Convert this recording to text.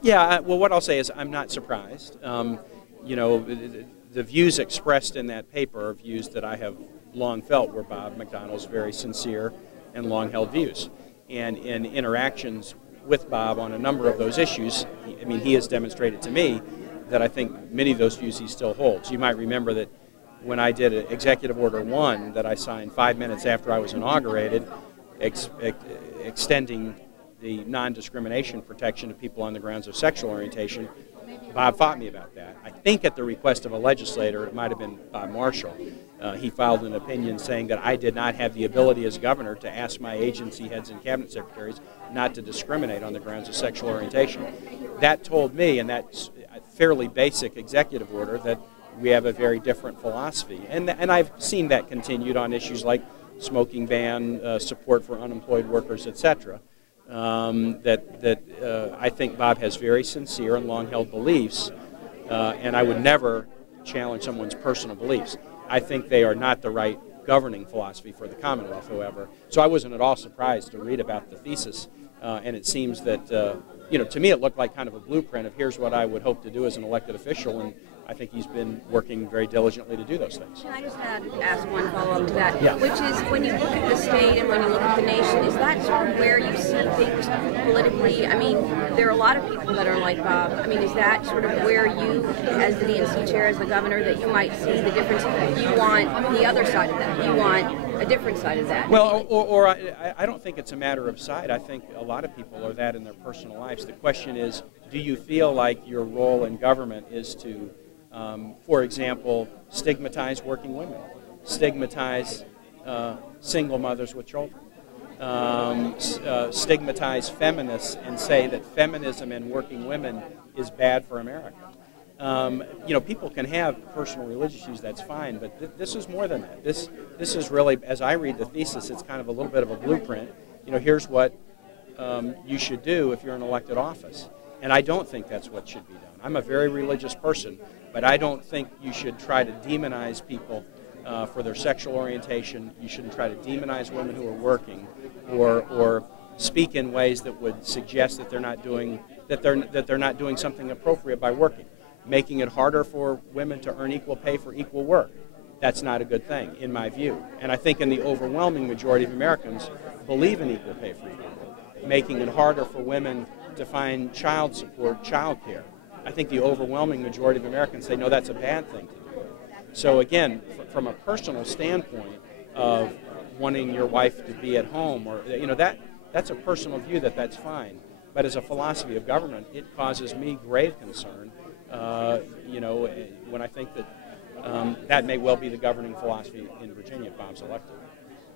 Yeah, well, what I'll say is I'm not surprised. You know, the views expressed in that paper are views that I have long felt were Bob McDonnell's very sincere and long-held views. And in interactions with Bob on a number of those issues, I mean, he has demonstrated to me that I think many of those views he still holds. You might remember that when I did Executive Order 1 that I signed 5 minutes after I was inaugurated, extending the non-discrimination protection to people on the grounds of sexual orientation, Bob fought me about that. I think at the request of a legislator, it might have been Bob Marshall, he filed an opinion saying that I did not have the ability as governor to ask my agency heads and cabinet secretaries not to discriminate on the grounds of sexual orientation. That told me, and that's a fairly basic executive order, that we have a very different philosophy. And I've seen that continued on issues like smoking ban, support for unemployed workers, etc. I think Bob has very sincere and long-held beliefs, and I would never challenge someone's personal beliefs. I think they are not the right governing philosophy for the Commonwealth, however. So I wasn't at all surprised to read about the thesis, and it seems that, you know, to me it looked like kind of a blueprint of here's what I would hope to do as an elected official, and I think he's been working very diligently to do those things. Can I just ask one follow-up to that? Yeah. Which is, when you look at the state and when you look at the nation, is that sort of where you see things politically? I mean, there are a lot of people that are like Bob. I mean, is that sort of where you, as the DNC chair, as the governor, that you might see the difference? You want the other side of that. You want a different side of that. Well, I don't think it's a matter of side. I think a lot of people are that in their personal lives. The question is, do you feel like your role in government is to for example, stigmatize working women, stigmatize single mothers with children, stigmatize feminists and say that feminism and working women is bad for America. You know, people can have personal religious views, that's fine, but this is more than that. This is really, as I read the thesis, it's kind of a little bit of a blueprint. You know, here's what you should do if you're in elected office. And I don't think that's what should be done. I'm a very religious person, but I don't think you should try to demonize people for their sexual orientation. You shouldn't try to demonize women who are working, or speak in ways that would suggest that they're not doing something appropriate by working. Making it harder for women to earn equal pay for equal work. That's not a good thing, in my view. And I think in the overwhelming majority of Americans believe in equal pay for equal work. Making it harder for women to find child support, child care. I think the overwhelming majority of Americans say, no, that's a bad thing to do. So again, from a personal standpoint of wanting your wife to be at home, or you know, that's a personal view that's fine. But as a philosophy of government, it causes me grave concern. You know, when I think that that may well be the governing philosophy in Virginia if Bob's elected.